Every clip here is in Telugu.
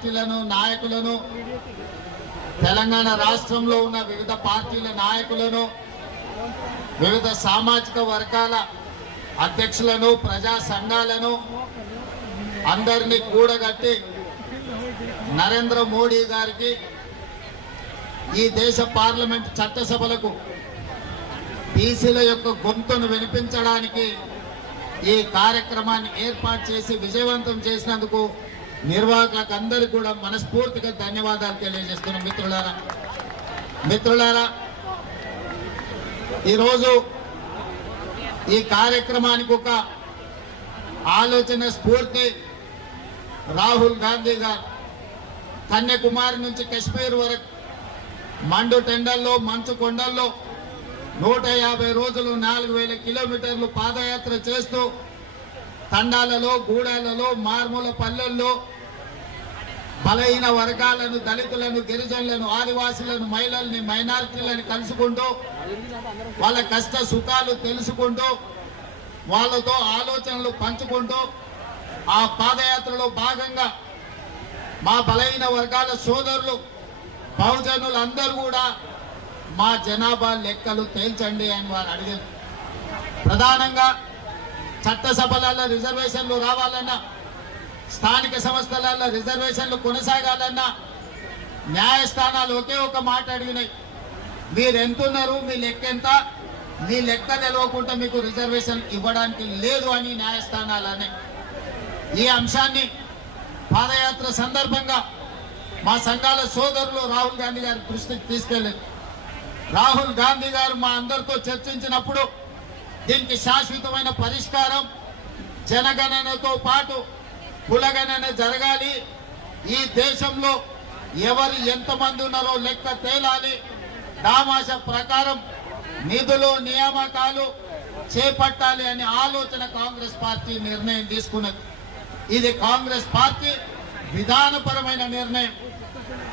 పార్టీలను నాయకులను, తెలంగాణ రాష్ట్రంలో ఉన్న వివిధ పార్టీల నాయకులను, వివిధ సామాజిక వర్గాల అధ్యక్షులను, ప్రజా సంఘాలను అందరినీ కూడగట్టి నరేంద్ర మోడీ గారికి ఈ దేశ పార్లమెంట్ చట్టసభలకు బీసీల యొక్క గొంతును వినిపించడానికి ఈ కార్యక్రమాన్ని ఏర్పాటు చేసి విజయవంతం చేసినందుకు నిర్వాహకులకు అందరికీ కూడా మనస్ఫూర్తిగా ధన్యవాదాలు తెలియజేస్తున్నాం. మిత్రులారా ఈరోజు ఈ కార్యక్రమానికి ఒక ఆలోచన స్ఫూర్తి రాహుల్ గాంధీ గారు కన్యాకుమారి నుంచి కశ్మీర్ వరకు మండు టెండల్లో, మంచు కొండల్లో 150 రోజులు 4000 కిలోమీటర్లు పాదయాత్ర చేస్తూ తండాలలో, గూడాలలో, మారుమూల పల్లెల్లో బలహీన వర్గాలను, దళితులను, గిరిజనులను, ఆదివాసులను, మహిళల్ని, మైనారిటీలను కలుసుకుంటూ వాళ్ళ కష్ట సుఖాలు తెలుసుకుంటూ వాళ్ళతో ఆలోచనలు పంచుకుంటూ ఆ పాదయాత్రలో భాగంగా మా బలహీన వర్గాల సోదరులు, బహుజనులు అందరూ కూడా మా జనాభా లెక్కలు తేల్చండి అని వారు అడిగారు. ప్రధానంగా చట్టసభలలో రిజర్వేషన్లు రావాలన్నా, స్థానిక సంస్థలలో రిజర్వేషన్లు కొనసాగాలన్నా న్యాయస్థానాలు ఒకే ఒక మాట అడిగినాయి, మీరు ఎంతున్నారు, మీ లెక్క ఎంత, మీ లెక్క తెలవకుండా మీకు రిజర్వేషన్ ఇవ్వడానికి లేదు అని న్యాయస్థానాలనే. ఈ అంశాన్ని పాదయాత్ర సందర్భంగా మా సంఘాల సోదరులు రాహుల్ గాంధీ గారి దృష్టికి తీసుకెళ్ళారు. రాహుల్ గాంధీ గారు మా అందరితో చర్చించినప్పుడు దీనికి శాశ్వతమైన పరిష్కారం జనగణనతో పాటు కులగణన జరగాలి, ఈ దేశంలో ఎవరు ఎంతమంది ఉన్నారో లెక్క తేలాలి, దామాష ప్రకారం నిధులు నియామకాలు చేపట్టాలి అనే ఆలోచన కాంగ్రెస్ పార్టీ నిర్ణయం తీసుకున్నది. ఇది కాంగ్రెస్ పార్టీ విధానపరమైన నిర్ణయం.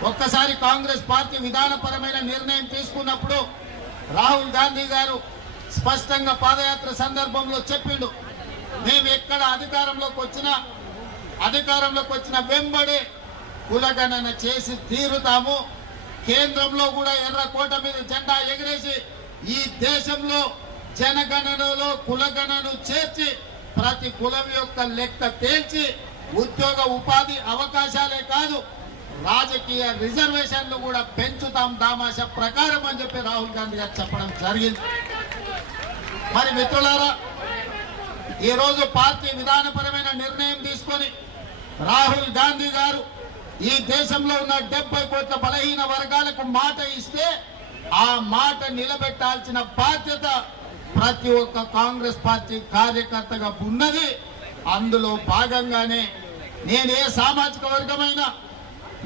ఒక్కసారి కాంగ్రెస్ పార్టీ విధానపరమైన నిర్ణయం తీసుకున్నప్పుడు రాహుల్ గాంధీ గారు స్పష్టంగా పాదయాత్ర సందర్భంలో చెప్పిండు, మేము ఎక్కడ అధికారంలోకి వచ్చిన వెంబడే కులగణన చేసి తీరుతాము, కేంద్రంలో కూడా ఎర్రకోట మీద జెండా ఎగిరేసి ఈ దేశంలో జనగణనలో కులగణను చేర్చి ప్రతి కులం యొక్క లెక్క తేల్చి ఉద్యోగ ఉపాధి అవకాశాలే కాదు రాజకీయ రిజర్వేషన్లు కూడా పెంచుతాం దామాష ప్రకారం అని చెప్పి రాహుల్ గాంధీ గారు చెప్పడం జరిగింది. మరి మిత్రులారా, ఈరోజు పార్టీ విధానపరమైన నిర్ణయం తీసుకొని రాహుల్ గాంధీ గారు ఈ దేశంలో ఉన్న 70 కోట్ల బలహీన వర్గాలకు మాట ఇస్తే ఆ మాట నిలబెట్టాల్సిన బాధ్యత ప్రతి ఒక్క కాంగ్రెస్ పార్టీ కార్యకర్తగా ఉన్నది. అందులో భాగంగానే నేను ఏ సామాజిక వర్గమైనా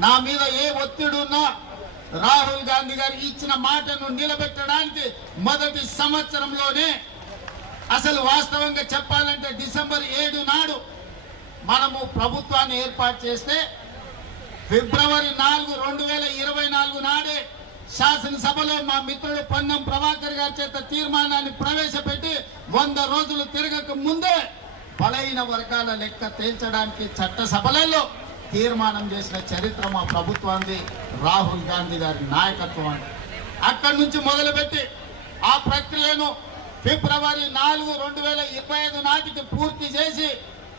నా మీద ఏ ఒత్తిడి ఉన్నా రాహుల్ గాంధీ గారు ఇచ్చిన మాటను నిలబెట్టడానికి మొదటి సంవత్సరంలోనే, అసలు వాస్తవంగా చెప్పాలంటే డిసెంబర్ 7 నాడు మనము ప్రభుత్వాన్ని ఏర్పాటు చేస్తే ఫిబ్రవరి 4, 2024 నాడే శాసనసభలో మా మిత్రుడు పొన్నం ప్రభాకర్ గారి చేత తీర్మానాన్ని ప్రవేశపెట్టి 100 రోజులు తిరగక ముందే బలహీన వర్గాల లెక్క తేల్చడానికి చట్టసభలలో తీర్మానం చేసిన చరిత్ర మా ప్రభుత్వాన్ని, రాహుల్ గాంధీ గారి నాయకత్వం. అక్కడి నుంచి మొదలుపెట్టి ఆ ప్రక్రియను ఫిబ్రవరి 4, 2025 నాటికి పూర్తి చేసి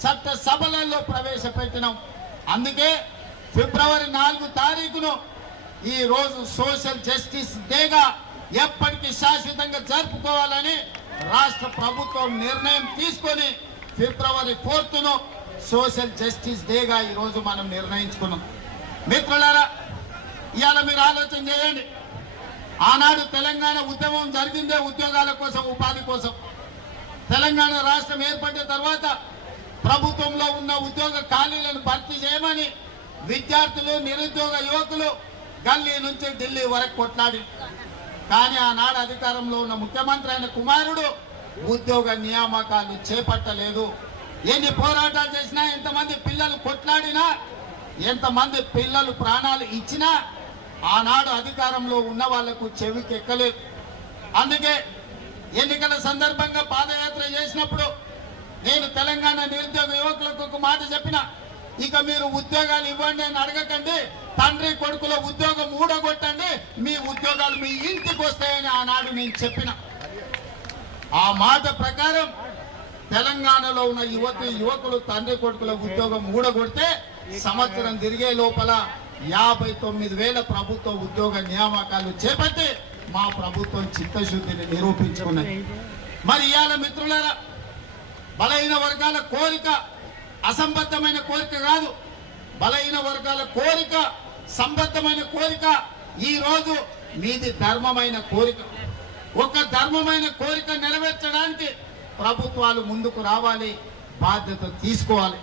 చట్టసభలలో ప్రవేశపెట్టినాం. అందుకే ఫిబ్రవరి 4 తారీఖును ఈ రోజు సోషల్ జస్టిస్ డేగా ఎప్పటికీ శాశ్వతంగా జరుపుకోవాలని రాష్ట్ర ప్రభుత్వం నిర్ణయం తీసుకొని ఫిబ్రవరి 4ను సోషల్ జస్టిస్ డేగా ఈ రోజు మనం నిర్ణయించుకున్నాం. మిత్రులారా, ఇవాళ మీరు ఆలోచన చేయండి, ఆనాడు తెలంగాణ ఉద్యమం జరిగిందే ఉద్యోగాల కోసం, ఉపాధి కోసం. తెలంగాణ రాష్ట్రం ఏర్పడిన తర్వాత ప్రభుత్వంలో ఉన్న ఉద్యోగ ఖాళీలను భర్తీ చేయమని విద్యార్థులు, నిరుద్యోగ యువకులు గల్లీ నుంచి ఢిల్లీ వరకు కొట్లాడి, కానీ ఆనాడు అధికారంలో ఉన్న ముఖ్యమంత్రి అయిన కుమారుడు ఉద్యోగ నియామకాలు చేపట్టలేదు. ఎన్ని పోరాటాలు చేసినా, ఎంతమంది పిల్లలు కొట్లాడినా, ఎంతమంది పిల్లలు ప్రాణాలు ఇచ్చినా ఆనాడు అధికారంలో ఉన్న వాళ్లకు చెవికి ఎక్కలేదు. అందుకే ఎన్నికల సందర్భంగా పాదయాత్ర చేసినప్పుడు నేను తెలంగాణ నిరుద్యోగ యువకులకు ఒక మాట చెప్పిన, ఇక మీరు ఉద్యోగాలు ఇవ్వండి అని అడగకండి, తండ్రి కొడుకుల ఉద్యోగం ఊడగొట్టండి, మీ ఉద్యోగాలు మీ ఇంటికి వస్తాయని ఆనాడు నేను చెప్పిన. ఆ మాట ప్రకారం తెలంగాణలో ఉన్న యువకులు తండ్రి కొడుకుల ఉద్యోగం ఊడగొడితే సంవత్సరం తిరిగే లోపల 59,000 ప్రభుత్వ ఉద్యోగ నియామకాలు చేపట్టి మా ప్రభుత్వం చిత్తశుద్ధిని నిరూపించుకున్నది. మరి ఇవాళ మిత్రులారా, బలహీన వర్గాల కోరిక అసంబద్ధమైన కోరిక కాదు, బలహీన వర్గాల కోరిక సంబద్ధమైన కోరిక. ఈ రోజు మీది ధర్మమైన కోరిక. ఒక ధర్మమైన కోరిక నెరవేర్చడానికి ప్రభుత్వాలు ముందుకు రావాలి, బాధ్యత తీసుకోవాలి.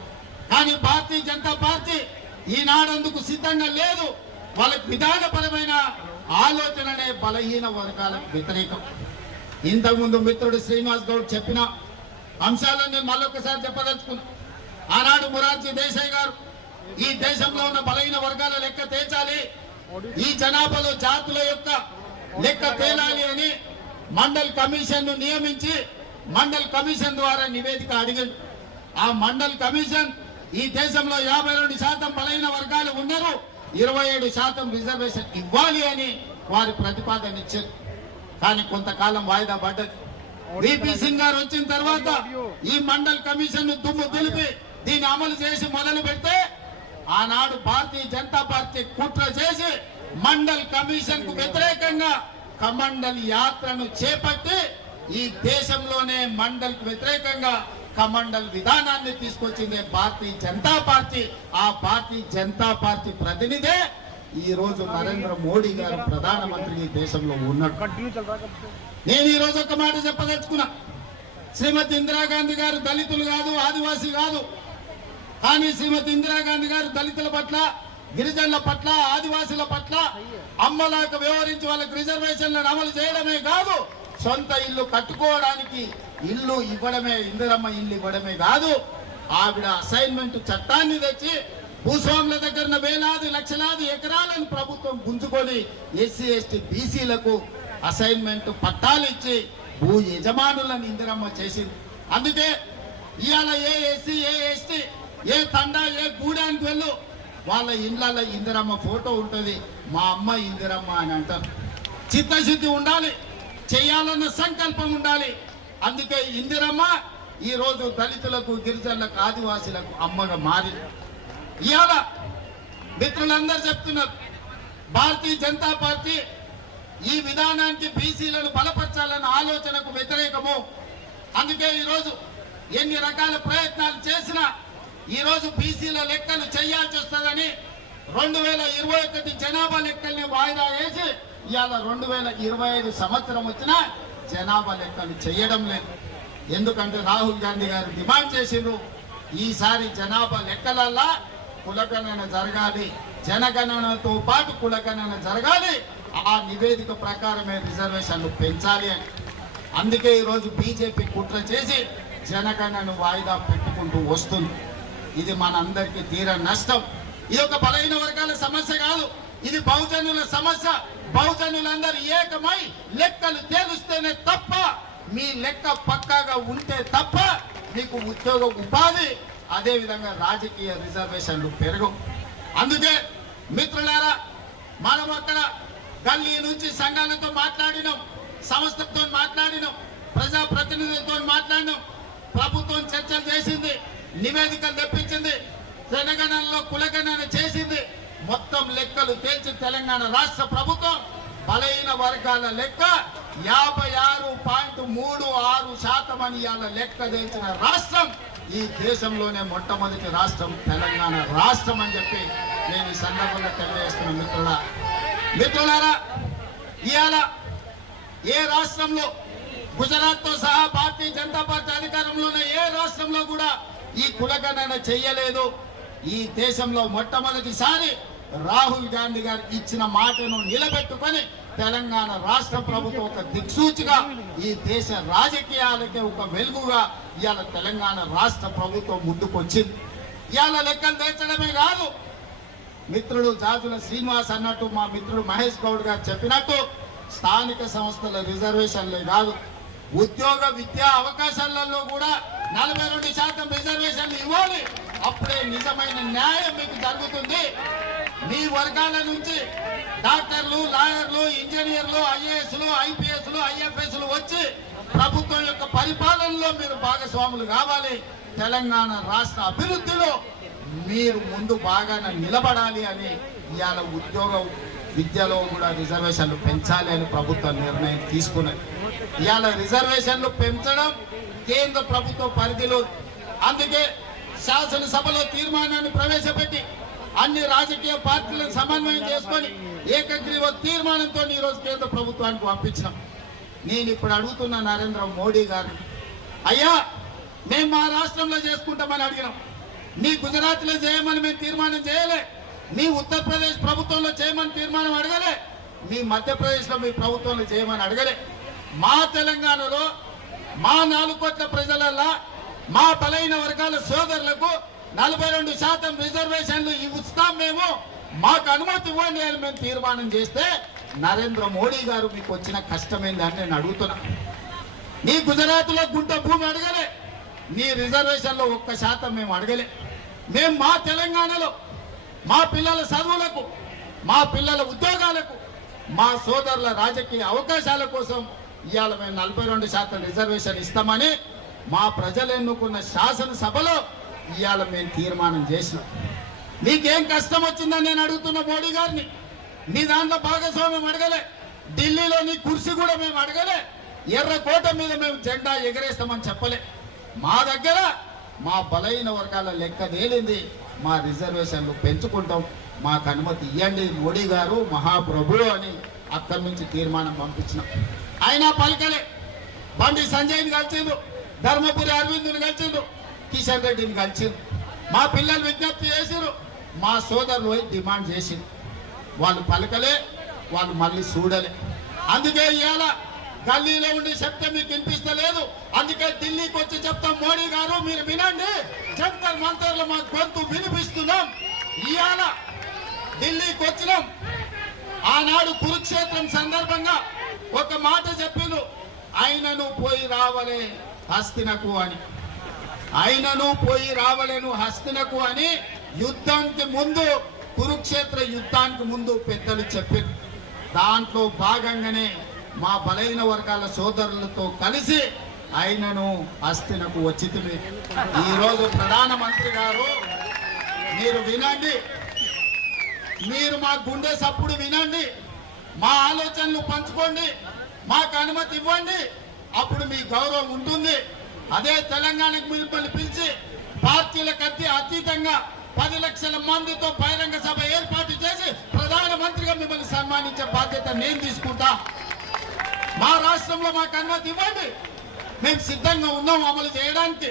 కానీ భారతీయ జనతా పార్టీ ఈనాడందుకు సిద్ధంగా లేదు. వాళ్ళకి విధానపరమైన ఆలోచననే బలహీన వర్గాలకు వ్యతిరేకం. ఇంతకుముందు మిత్రుడు శ్రీనివాస్ గౌడ్ చెప్పిన అంశాలను నేను మళ్ళొకసారి చెప్పదలుచుకున్నా. ఆనాడు మొరార్జీ దేశాయ్ గారు ఈ దేశంలో ఉన్న బలహీన వర్గాల లెక్క తేల్చాలి, ఈ జనాభాలో జాతుల యొక్క లెక్క తేలాలి అని మండల్ కమిషన్ ను నియమించి మండల్ కమిషన్ ద్వారా నివేదిక అడిగాడు. ఆ మండల్ కమిషన్ ఈ దేశంలో 52% బలహీన వర్గాలు ఉన్నారు, 27% రిజర్వేషన్ ఇవ్వాలి అని వారి ప్రతిపాదన ఇచ్చారు. కానీ కొంతకాలం వాయిదా పడ్డది. విపి సింగ్ గారు వచ్చిన తర్వాత ఈ మండల్ కమిషన్ ను దుమ్ము దులిపి దీన్ని అమలు చేసి మొదలు పెడితే ఆనాడు భారతీయ జనతా పార్టీ కుట్ర చేసి మండల్ కమిషన్ కు వ్యతిరేకంగా కమండల్ యాత్రను చేపట్టి ఈ దేశంలోనే మండల్ కు వ్యతిరేకంగా కమండల్ విధానాన్ని తీసుకొచ్చింది భారతీయ జనతా పార్టీ. ఆ భారతీయ జనతా పార్టీ ప్రతినిధే ఈ రోజు నరేంద్ర మోడీ గారు ప్రధానమంత్రి ఈ దేశంలో ఉన్నాడు. నేను ఈ రోజు ఒక మాట చెప్పదలుచుకున్నా. శ్రీమతి ఇందిరాగాంధీ గారు దళితులు కాదు, ఆదివాసీ కాదు. కానీ శ్రీమతి ఇందిరాగాంధీ గారు దళితుల పట్ల, గిరిజనుల పట్ల, ఆదివాసుల పట్ల అమ్మలాగా వ్యవహరించి వాళ్ళకి రిజర్వేషన్లను అమలు చేయడమే కాదు, సొంత ఇల్లు కట్టుకోవడానికి ఇల్లు ఇవ్వడమే, ఇందిరమ్మ ఇల్లు ఇవ్వడమే కాదు, ఆవిడ అసైన్మెంట్ చట్టాన్ని తెచ్చి భూస్వాముల దగ్గర వేలాది లక్షలాది ఎకరాలను ప్రభుత్వం గుంజుకొని ఎస్సీ ఎస్టీ బీసీలకు అసైన్మెంట్ పట్టాలు ఇచ్చి భూ యజమానులను ఇందిరమ్మ చేసింది. అందుకే ఇవాళ ఏ ఎస్సీ ఏ ఎస్టీ ఏ తండా ఏ గూడానికి వెళ్ళు వాళ్ళ ఇండ్ల ఇందిరమ్మ ఫోటో ఉంటుంది, మా అమ్మ ఇందిరమ్మ అని అంటారు. చిత్తశుద్ధి ఉండాలి, చేయాలన్న సంకల్పం ఉండాలి. అందుకే ఇందిరమ్మ ఈ రోజు దళితులకు, గిరిజనులకు, ఆదివాసీలకు అమ్మగా మారింది. ఇవాళ మిత్రులందరూ చెప్తున్నారు భారతీయ జనతా పార్టీ ఈ విధానానికి బీసీలను బలపరచాలన్న ఆలోచనకు వ్యతిరేకము. అందుకే ఈరోజు ఎన్ని రకాల ప్రయత్నాలు చేసినా ఈరోజు బీసీల లెక్కలు చేయాల్సి వస్తుందని 2021 జనాభా లెక్కల్ని వాయిదా వేసి ఇవాళ 2025 సంవత్సరం వచ్చినా జనాభా లెక్కలు చేయడం లేదు. ఎందుకంటే రాహుల్ గాంధీ గారు డిమాండ్ చేసిండ్రు, ఈసారి జనాభా లెక్కలల్లా కులగణన జరగాలి, జనగణనతో పాటు కులగణన జరగాలి, ఆ నివేదిక ప్రకారమే రిజర్వేషన్లు పెంచాలి అని. అందుకే ఈరోజు బీజేపీ కుట్ర చేసి జనగణనను వాయిదా పెట్టుకుంటూ వస్తుంది. ఇది మనందరికీ తీర నష్టం. ఇది ఒక బలహీన వర్గాల సమస్య కాదు, ఇది బహుజనుల సమస్య. బహుజనులందరూ ఏకమై లెక్కలు తేలుస్తేనే తప్ప, మీ లెక్క పక్కాగా ఉంటే తప్ప మీకు ఉద్యోగ ఉపాధి, అదే విధంగా రాజకీయ రిజర్వేషన్లు పెరగవు. అందుకే మిత్రులారా, మనం అక్కడ గల్లీ నుంచి సంఘాలతో మాట్లాడినాం, సంస్థలతో మాట్లాడినాం, ప్రజా ప్రతినిధులతో మాట్లాడినాం, ప్రభుత్వం చర్చలు చేసింది, నివేదికలు తెప్పించింది, జనగణనలో కులగణన చేసింది. మొత్తం లెక్కలు తేల్చి తెలంగాణ రాష్ట్ర ప్రభుత్వం బలహీన వర్గాల లెక్క 56.36% అని ఇవాళ లెక్క తేల్చిన రాష్ట్రం ఈ దేశంలోనే మొట్టమొదటి రాష్ట్రం తెలంగాణ రాష్ట్రం అని చెప్పి నేను ఈ సందర్భంగా తెలియజేస్తున్న మిత్రులారా, ఇవాళ ఏ రాష్ట్రంలో, గుజరాత్ తో సహా భారతీయ జనతా పార్టీ అధికారంలో ఉన్న ఏ రాష్ట్రంలో కూడా ఈ కులగణన చెయ్యలేదు. ఈ దేశంలో మొట్టమొదటిసారి రాహుల్ గాంధీ గారు ఇచ్చిన మాటను నిలబెట్టుకొని తెలంగాణ రాష్ట్ర ప్రభుత్వం ఒక దిక్సూచిగా ఈ దేశ రాజకీయాలకే ఒక వెలుగుగా ఇవాళ తెలంగాణ రాష్ట్ర ప్రభుత్వం ముందుకొచ్చింది. ఇవాళ లెక్కలు తెచ్చడమే కాదు, మిత్రుడు జాజుల శ్రీనివాస్ అన్నట్టు, మా మిత్రుడు మహేష్ గౌడ్ గారు చెప్పినట్టు స్థానిక సంస్థల రిజర్వేషన్లే కాదు, ఉద్యోగ విద్యా అవకాశాలలో కూడా 42% రిజర్వేషన్లు ఇవ్వాలి. అప్పుడే నిజమైన న్యాయం మీకు జరుగుతుంది. మీ వర్గాల నుంచి డాక్టర్లు, లాయర్లు, ఇంజనీర్లు, ఐఏఎస్లు, ఐపీఎస్లు, ఐఎఫ్ఎస్లు వచ్చి ప్రభుత్వం యొక్క పరిపాలనలో మీరు భాగస్వాములు కావాలి. తెలంగాణ రాష్ట్ర అభివృద్ధిలో మీరు ముందు బాగానే నిలబడాలి అని ఇవాళ ఉద్యోగం విద్యలో కూడా రిజర్వేషన్లు పెంచాలి అని ప్రభుత్వం నిర్ణయం తీసుకున్నది. ఇవాళ రిజర్వేషన్లు పెంచడం కేంద్ర ప్రభుత్వ పరిధిలో. అందుకే శాసనసభలో తీర్మానాన్ని ప్రవేశపెట్టి అన్ని రాజకీయ పార్టీలను సమన్వయం చేసుకొని ఏకగ్రీవ తీర్మానంతో ఈరోజు కేంద్ర ప్రభుత్వానికి పంపించినాం. నేను ఇప్పుడు అడుగుతున్న నరేంద్ర మోడీ గారు, అయ్యా మేము మా రాష్ట్రంలో చేసుకుంటామని అడిగినాం. మీ గుజరాత్లో చేయమని మేము తీర్మానం చేయలే. మీ ఉత్తరప్రదేశ్ ప్రభుత్వంలో చేయమని తీర్మానం అడగలే. మీ మధ్యప్రదేశ్లో మీ ప్రభుత్వంలో చేయమని అడగలే. మా తెలంగాణలో మా 4 కోట్ల ప్రజలల్లా మా బలైన వర్గాల సోదరులకు 42% రిజర్వేషన్లు ఇస్తాం, మేము మాకు అనుమతి ఇవ్వండి అని మేము తీర్మానం చేస్తే నరేంద్ర మోడీ గారు మీకు వచ్చిన కష్టమైంది అని నేను అడుగుతున్నా. నీ గుజరాత్లో గుంట భూమి అడగలే, నీ రిజర్వేషన్లో 1% మేము అడగలే. మేము మా తెలంగాణలో మా పిల్లల చదువులకు, మా పిల్లల ఉద్యోగాలకు, మా సోదరుల రాజకీయ అవకాశాల కోసం ఇవాళ మేము 42% రిజర్వేషన్ ఇస్తామని మా ప్రజలు ఎన్నుకున్న శాసనసభలో ఇవాళ మేము తీర్మానం చేసినాం. నీకేం కష్టం వచ్చిందని నేను అడుగుతున్న మోడీ గారిని. నీ దాంట్లో భాగస్వామ్యం అడగలే, ఢిల్లీలో నీ కుర్చీ కూడా మేము అడగలే, ఎర్రకోట మీద మేము జెండా ఎగరేస్తామని చెప్పలే. మా దగ్గర మా బలైన వర్గాల లెక్క తేలింది, మా రిజర్వేషన్లు పెంచుకుంటాం, మాకు అనుమతి ఇవ్వండి మోడీ గారు మహాప్రభు అని అక్కడి నుంచి తీర్మానం పంపించినాం. అయినా పలకలే. బండి సంజయ్ని కలిసిండు, ధర్మపురి అరవింద్ని కలిసిండు, కిషన్ రెడ్డిని కలిసిండు. మా పిల్లలు విజ్ఞప్తి చేసిరు, మా సోదరులు పోయి డిమాండ్ చేసిండు. వాళ్ళు పలకలే, వాళ్ళు మళ్ళీ చూడలే. అందుకే ఇవాళ గల్లీలో ఉండి చెప్తే మీకు వినిపిస్తలేదు. అందుకే ఢిల్లీకి వచ్చి చెప్తాం, మోడీ గారు మీరు వినండి, జంతర్ మంతర్లు మా గొంతు వినిపిస్తున్నాం. ఇవాళ ఢిల్లీకి వచ్చినాం. ఆనాడు కురుక్షేత్రం సందర్భంగా ఒక మాట చెప్పిండు, ఆయనను పోయి రావలే హస్తినకు అని. ఆయనను పోయి రావలేను హస్తినకు అని యుద్ధానికి ముందు, కురుక్షేత్ర యుద్ధానికి ముందు పెద్దలు చెప్పారు. దాంట్లో భాగంగానే మా బలైన వర్గాల సోదరులతో కలిసి ఆయనను హస్తినకు వచ్చింది. ఈరోజు ప్రధానమంత్రి గారు మీరు వినండి, మీరు మా గుండె సప్పుడు వినండి, మా ఆలోచనలు పంచుకోండి, మాకు అనుమతి ఇవ్వండి, అప్పుడు మీ గౌరవం ఉంటుంది. అదే తెలంగాణకు మిమ్మల్ని పిలిచి పార్టీలకు అతీతంగా 10 లక్షల మందితో బహిరంగ సభ ఏర్పాటు చేసి ప్రధానమంత్రిగా మిమ్మల్ని సన్మానించే బాధ్యత నేను తీసుకుంటా. మా రాష్ట్రంలో మాకు అనుమతి ఇవ్వండి, మేము సిద్ధంగా ఉన్నాం అమలు చేయడానికి.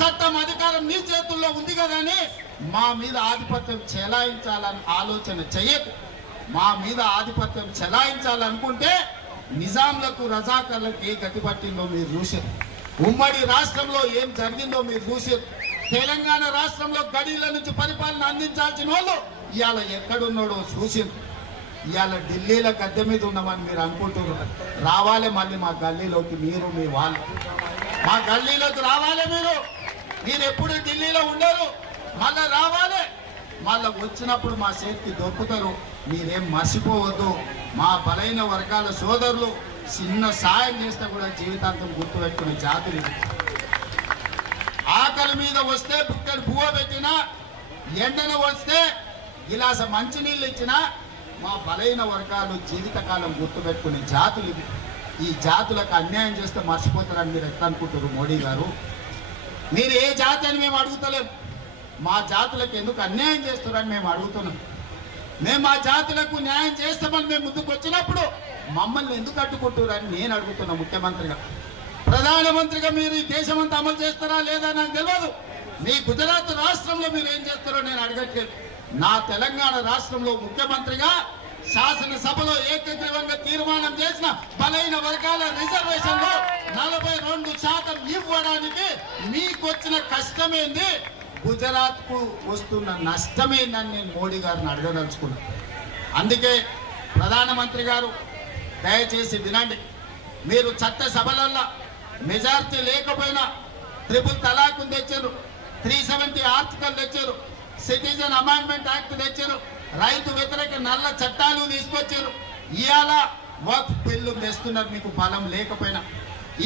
చట్టం అధికారం నీ చేతుల్లో ఉంది కదా అని మా మీద ఆధిపత్యం చెలాయించాలని ఆలోచన చేయకు. మా మీద ఆధిపత్యం చెలాయించాలనుకుంటే నిజాంలకు, రజాకర్లకు ఏ గతి పట్టిందో మీరు చూసారు. ఉమ్మడి రాష్ట్రంలో ఏం జరిగిందో మీరు చూసారు. తెలంగాణ రాష్ట్రంలో గడిల నుంచి పరిపాలన అందించాల్సిన వాళ్ళు ఇవాళ ఎక్కడున్నాడో చూసారు. ఇవాళ ఢిల్లీలో గద్దె మీద ఉన్నామని మీరు అనుకుంటున్నారు. రావాలి మళ్ళీ మా గల్లీలోకి, మీరు మీ వాళ్ళు మా గల్లీలోకి రావాలి. మీరు ఎప్పుడు ఢిల్లీలో ఉండరు, మళ్ళీ రావాలి. మళ్ళీ వచ్చినప్పుడు మా చేతికి దొరుకుతారు. మీరేం మర్చిపోవద్దు. మా బలైన వర్గాల సోదరులు చిన్న సాయం చేస్తే కూడా జీవితాంతం గుర్తుపెట్టుకునే జాతులు. ఆకలి మీద వస్తే బుక్కడి పువ్వ పెట్టినా, ఎండన వస్తే గిలాస మంచినీళ్ళు ఇచ్చినా మా బలైన వర్గాలు జీవితకాలం గుర్తుపెట్టుకునే జాతులు ఇవి. ఈ జాతులకు అన్యాయం చేస్తే మర్చిపోతారని మీరు ఎట్లా అనుకుంటారు మోడీ గారు? మీరు ఏ జాతి అని మేము అడుగుతలేం, మా జాతులకు ఎందుకు అన్యాయం చేస్తారని మేము అడుగుతున్నాం. మేము మా జాతులకు న్యాయం చేస్తామని మేము ముందుకు వచ్చినప్పుడు మమ్మల్ని ఎందుకు అడ్డుకుంటారని నేను అడుగుతున్నా. ముఖ్యమంత్రిగా, ప్రధానమంత్రిగా మీరు ఈ దేశమంతా అమలు చేస్తారా లేదా నాకు తెలియదు. మీ గుజరాత్ రాష్ట్రంలో మీరు ఏం చేస్తారో నేను అడగట్లేదు. నా తెలంగాణ రాష్ట్రంలో ముఖ్యమంత్రిగా శాసనసభలో ఏకగ్రీవంగా తీర్మానం చేసిన బలైన వర్గాల రిజర్వేషన్లో 42% ఇవ్వడానికి మీకు వచ్చిన కష్టమేంది, గుజరాత్ కు వస్తున్న నష్టమేందని నేను మోడీ గారిని అడగదలుచుకున్నాను. అందుకే ప్రధానమంత్రి గారు దయచేసి వినండి. మీరు చట్టసభలలో మెజార్టీ లేకపోయినా ట్రిపుల్ తలాక్ తెచ్చారు, 370 ఆర్టికల్ తెచ్చారు, సిటిజన్ అమెండ్మెంట్ యాక్ట్ తెచ్చారు, రైతు వ్యతిరేక నల్ల చట్టాలు తీసుకొచ్చారు. ఇవాళ వక్ఫ్ బిల్లు తెస్తున్నారు మీకు బలం లేకపోయినా.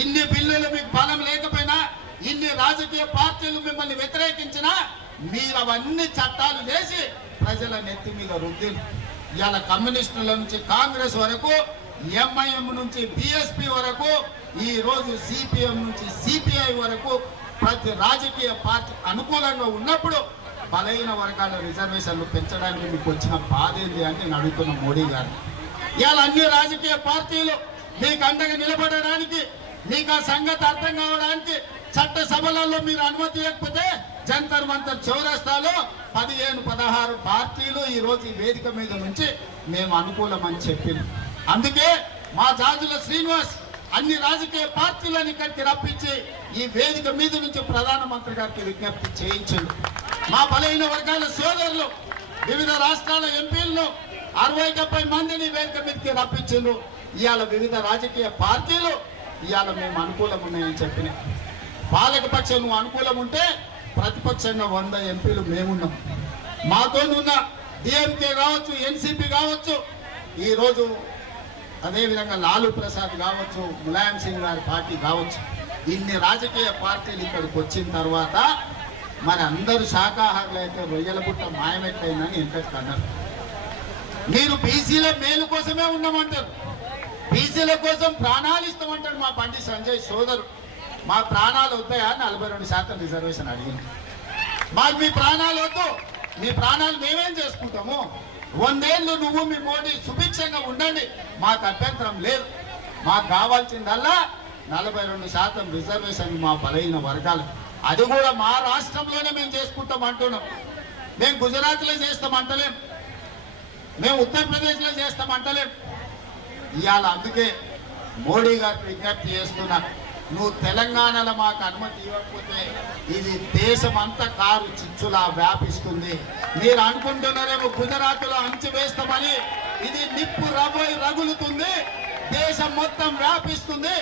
ఇన్ని బిల్లులు మీకు బలం లేకపోయినా, ఇన్ని రాజకీయ పార్టీలు మిమ్మల్ని వ్యతిరేకించినా మీరు అవన్నీ చట్టాలు చేసి ప్రజల నెత్తి మీద రుద్దిలు. ఇవాళ కమ్యూనిస్టుల నుంచి కాంగ్రెస్ వరకు, ఎంఐఎం నుంచి బిఎస్పి వరకు, ఈ రోజు సిపిఎం నుంచి సిపిఐ వరకు ప్రతి రాజకీయ పార్టీ అనుకూలంగా ఉన్నప్పుడు బలైన వర్గాల రిజర్వేషన్లు పెంచడానికి మీకు వచ్చిన బాధ ఏంటి అని నేను అడుగుతున్న మోడీ గారు. ఇవాళ అన్ని రాజకీయ పార్టీలు మీకు అండగా నిలబడడానికి, మీకు ఆ సంగతి అర్థం కావడానికి చట్ట సభలలో మీరు అనుమతి ఇవ్వకపోతే జంతర్ మంతర్ చౌరస్తాలో 15-16 పార్టీలు ఈ రోజు ఈ వేదిక మీద నుంచి మేము అనుకూలమని చెప్పింది. అందుకే మా జాజుల శ్రీనివాస్ అన్ని రాజకీయ పార్టీలను ఇక్కడికి రప్పించి ఈ వేదిక మీద నుంచి ప్రధానమంత్రి గారికి విజ్ఞప్తి చేయించండి. మా బలహీన వర్గాల సోదరులు వివిధ రాష్ట్రాల ఎంపీలను 60-70 మందిని వేదిక మీదకి రప్పించారు. ఇవాళ వివిధ రాజకీయ పార్టీలు ఇవాళ మేము అనుకూలం ఉన్నాయని చెప్పిన పాలకపక్షం నువ్వు అనుకూలం ఉంటే ప్రతిపక్షంగా 100 ఎంపీలు మేమున్నాం. మాతో ఉన్న డిఎంకే కావచ్చు, ఎన్సిపి కావచ్చు, ఈరోజు అదేవిధంగా లాలూ ప్రసాద్ కావచ్చు, ములాయం సింగ్ గారి పార్టీ కావచ్చు, ఇన్ని రాజకీయ పార్టీలు ఇక్కడికి వచ్చిన తర్వాత మరి అందరూ శాఖాహారులు అయితే రొయ్యల పుట్ట మాయమెట్టయిందని ఎంతటి అన్నారు. మీరు బీసీల మేలు కోసమే ఉన్నామంటారు, బీసీల కోసం ప్రాణాలు ఇస్తామంటాడు మా బండి సంజయ్ సోదరు. మా ప్రాణాలు వద్దాయా? 42% రిజర్వేషన్ అడిగింది. మాకు మీ ప్రాణాలు వద్దు, మీ ప్రాణాలు మేమేం చేసుకుంటాము? 100 ఏళ్ళు నువ్వు మీ మోడీ సుభిక్షంగా ఉండండి, మాకు అభ్యంతరం లేదు. మాకు కావాల్సిందల్లా 42% రిజర్వేషన్ మా బలైన వర్గాలు. అది కూడా మా రాష్ట్రంలోనే మేము చేసుకుంటాం అంటున్నాం. మేము గుజరాత్లో చేస్తామంటలేం, మేము ఉత్తరప్రదేశ్లో చేస్తామంటలేం. ఇవాళ అందుకే మోడీ గారికి విజ్ఞప్తి చేస్తున్నా, నువ్వు తెలంగాణలో మాకు అనుమతి ఇవ్వకపోతే ఇది దేశమంతా కారు చిచ్చులా వ్యాపిస్తుంది. మీరు అనుకుంటున్నారేమో గుజరాత్లో అంచు వేస్తామని, ఇది నిప్పు రగులుతుంది, దేశం మొత్తం వ్యాపిస్తుంది,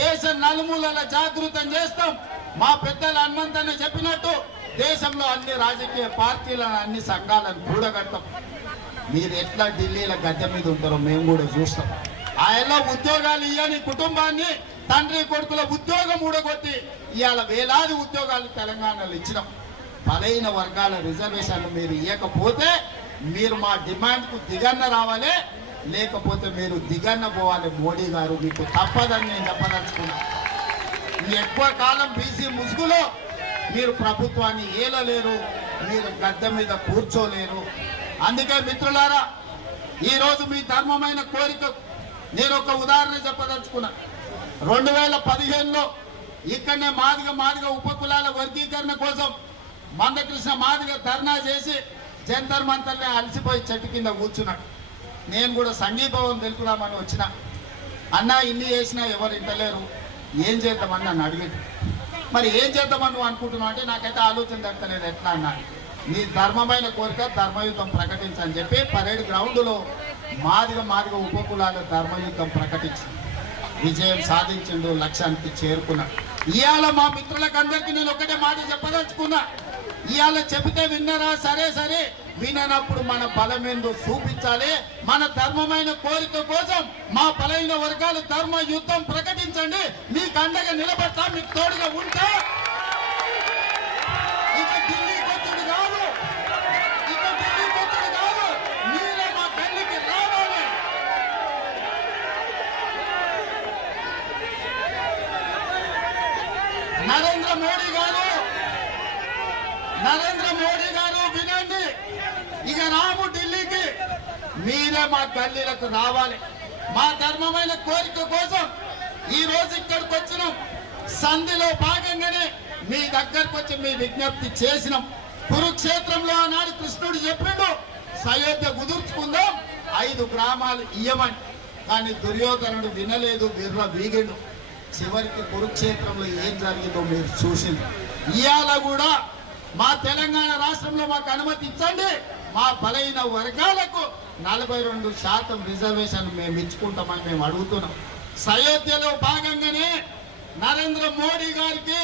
దేశ నలుమూలల జాగృతం చేస్తాం. మా పెద్దలు హనుమంతన్న చెప్పినట్టు దేశంలో అన్ని రాజకీయ పార్టీలను, అన్ని సంఘాలను కూడగడతాం. మీరు ఎట్లా ఢిల్లీలో గద్దె మీద ఉంటారో మేము కూడా చూస్తాం. ఆయన ఉద్యోగాలు ఇవ్వని కుటుంబాన్ని తండ్రి కొడుకుల ఉద్యోగం ఊడగొట్టి ఇవాళ వేలాది ఉద్యోగాలు తెలంగాణలో ఇచ్చినాం. బలైన వర్గాల రిజర్వేషన్లు మీరు ఇవ్వకపోతే మీరు మా డిమాండ్కు దిగన్న రావాలి, లేకపోతే మీరు దిగన్న పోవాలి. మోడీ గారు మీకు తప్పదని నేను చెప్పదలుచుకున్నా. ఎక్కువ కాలం బీసీ ముసుగులో మీరు ప్రభుత్వాన్ని ఏలలేరు, మీరు గద్దె మీద కూర్చోలేరు. అందుకే మిత్రులారా, ఈరోజు మీ ధర్మమైన కోరిక నేను ఒక ఉదాహరణ చెప్పదలుచుకున్నా. 2015లో ఇక్కడనే మాదిగ ఉపకులాల వర్గీకరణ కోసం మందకృష్ణ మాదిగ ధర్నా చేసి జంతర్ మంతర్నే అలసిపోయి చెట్టు కింద కూర్చున్నాడు. నేను కూడా సంఘీభావం తెలుపుదామని వచ్చిన. అన్నా ఇన్ని చేసినా ఎవరు ఇంటలేరు, ఏం చేద్దామని నన్ను అడిగాడు. మరి ఏం చేద్దామని నువ్వు అనుకుంటున్నావు అంటే నాకైతే ఆలోచన దక్కలేదు. ఎట్లా అన్నా, నీ ధర్మమైన కోరిక ధర్మయుద్ధం ప్రకటించని చెప్పి పరేడ్ గ్రౌండ్లో మాదిగ ఉపకులాల ధర్మయుద్ధం ప్రకటించి విజయం సాధించిండు, లక్ష్యానికి చేరుకున్నాడు. ఇవాళ మా మిత్రులకు అందరికీ నేను ఒకటే మాట చెప్పదలుచుకున్నా. ఇవాళ చెబితే విన్నారా? సరే, విననప్పుడు మన బలమేందో చూపించాలి. మన ధర్మమైన కోరిక కోసం మా బలైన వర్గాలు ధర్మ యుద్ధం ప్రకటించండి. మీకు అండగా నిలబడతా, మీకు తోడుగా ఉంటా. ఇక ఢిల్లీ కొట్టుడు కాదు, మీరే మా పెళ్లికి రావాలి. నరేంద్ర మోడీ గారు వినండి, ఇక రాము ఢిల్లీకి, మీరే మా గల్లీలకు రావాలి. మా ధర్మమైన కోరిక కోసం ఈ రోజు ఇక్కడికి వచ్చినాం. సంధిలో భాగంగానే మీ దగ్గరకు వచ్చి మీ విజ్ఞప్తి చేసినాం. కురుక్షేత్రంలో ఆనాడు కృష్ణుడు చెప్పిండు, సయోధ్య కుదుర్చుకుందాం, 5 గ్రామాలు ఇయ్యమని. కానీ దుర్యోధనుడు వినలేదు, విర్ర వీగిండు. చివరికి కురుక్షేత్రంలో ఏం జరిగిందో మీరు చూసింది. ఇవాళ కూడా మా తెలంగాణ రాష్ట్రంలో మాకు అనుమతి ఇచ్చండి, మా బలైన వర్గాలకు 42% రిజర్వేషన్ మేము ఇచ్చుకుంటామని మేము అడుగుతున్నాం. సయోధ్యలో భాగంగానే నరేంద్ర మోడీ గారికి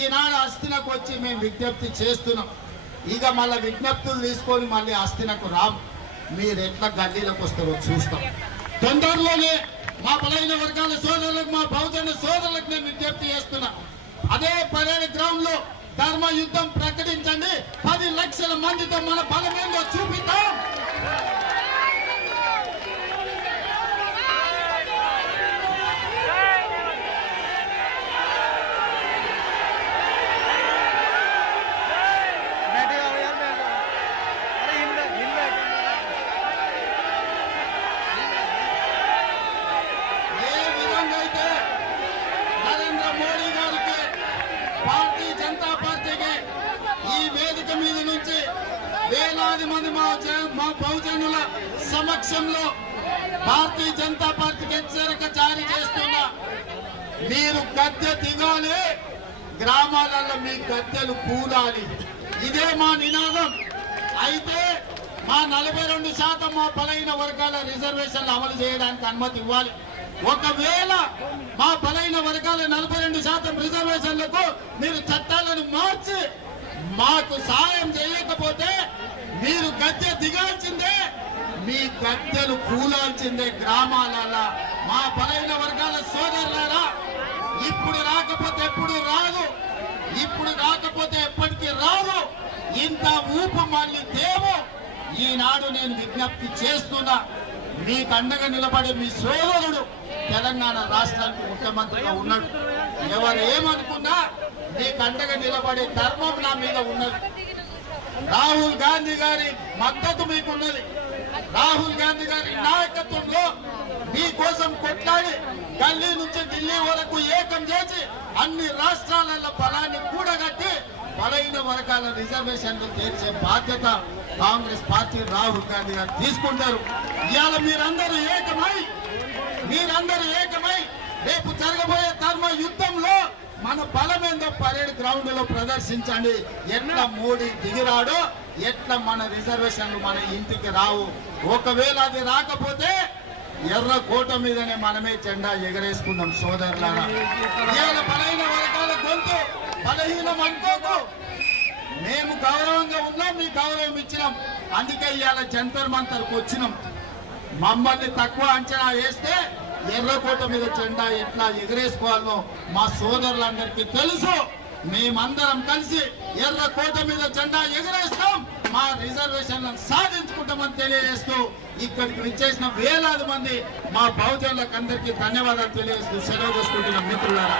ఈనాడు అస్థినకు వచ్చి మేము విజ్ఞప్తి చేస్తున్నాం. ఇక మళ్ళీ విజ్ఞప్తులు తీసుకొని మళ్ళీ అస్థినకు రాం. మీరు ఎట్లా గల్లీలకు వస్తారో చూస్తాం. తొందరలోనే మా బలైన వర్గాల సోదరులకు, మా బహుజన సోదరులకు నేను విజ్ఞప్తి చేస్తున్నా. అదే పరేడ్ గ్రౌండ్ లో ధర్మ యుద్ధం ప్రకటించండి. 10 లక్షల మందితో మన బలమేందో చూపిద్దాం. భారతీయ జనతా పార్టీకి ఈ వేదిక మీద నుంచి వేలాది మంది మా బహుజనుల సమక్షంలో భారతీయ జనతా పార్టీకి హెచ్చరిక జారీ చేస్తున్నా. మీరు గద్దె దిగాలి, గ్రామాలలో మీ గద్దెలు కూలాలి. ఇదే మా నినాదం. అయితే మా 42% మా బలైన వర్గాల రిజర్వేషన్లు అమలు చేయడానికి అనుమతి ఇవ్వాలి. ఒకవేళ మా బలైన వర్గాల 42% రిజర్వేషన్లకు మీరు చట్టాలను మార్చి మాకు సాయం చేయకపోతే మీరు గద్దె దిగాల్సిందే, మీ గద్దెలు కూలాల్సిందే. గ్రామాలలో మా బలైన వర్గాల సోదరులారా, ఇప్పుడు రాకపోతే ఎప్పుడు రాదు, ఇప్పుడు రాకపోతే ఎప్పటికీ రాదు. ఇంత ఊపు మళ్ళీ దేవు. ఈనాడు నేను విజ్ఞప్తి చేస్తున్నా. మీకు అండగా నిలబడే మీ సోదరుడు తెలంగాణ రాష్ట్రానికి ముఖ్యమంత్రిగా ఉన్నాడు. ఎవరు ఏమనుకున్నా మీకు అండగా నిలబడే ధర్మం నా మీద ఉన్నది. రాహుల్ గాంధీ గారి మద్దతు మీకున్నది. రాహుల్ గాంధీ గారి నాయకత్వంలో మీకోసం కొట్లాడి గల్లీ నుంచి ఢిల్లీ వరకు ఏకం చేసి అన్ని రాష్ట్రాలలో బలాన్ని కూడగట్టి బలైన వర్గాల రిజర్వేషన్లు తీర్చే బాధ్యత కాంగ్రెస్ పార్టీ రాహుల్ గాంధీ గారు తీసుకుంటారు. ఇవాళ మీరందరూ ఏకమై రేపు జరగబోయే ధర్మ యుద్ధంలో మన బలమేందో పరేడ్ గ్రౌండ్ లో ప్రదర్శించండి. ఎట్లా మోడీ దిగిరాడో, ఎట్లా మన రిజర్వేషన్లు మన ఇంటికి రావు. ఒకవేళ అది రాకపోతే ఎర్ర కోట మీదనే మనమే జెండా ఎగరేసుకుందాం సోదరులారా. ఇవాళ బలైన వర్గాల గొంతు బలహీనం అనుకోకు. మేము గౌరవంగా ఉన్నాం, మీ గౌరవం ఇచ్చినాం. అందుకే ఇవాళ జంతర్ మంతర్కు వచ్చినాం. మమ్మల్ని తక్కువ అంచనా వేస్తే ఎర్రకోట మీద జెండా ఎట్లా ఎగరేసుకోవాలో మా సోదరులందరికీ తెలుసు. మేమందరం కలిసి ఎర్రకోట మీద జెండా ఎగరేస్తాం, మా రిజర్వేషన్లను సాధించుకుంటామని తెలియజేస్తూ ఇక్కడికి విచ్చేసిన వేలాది మంది మా బహుజనులకు అందరికీ ధన్యవాదాలు తెలియజేస్తూ సెలవు తీసుకుంటున్నాం మిత్రులారా.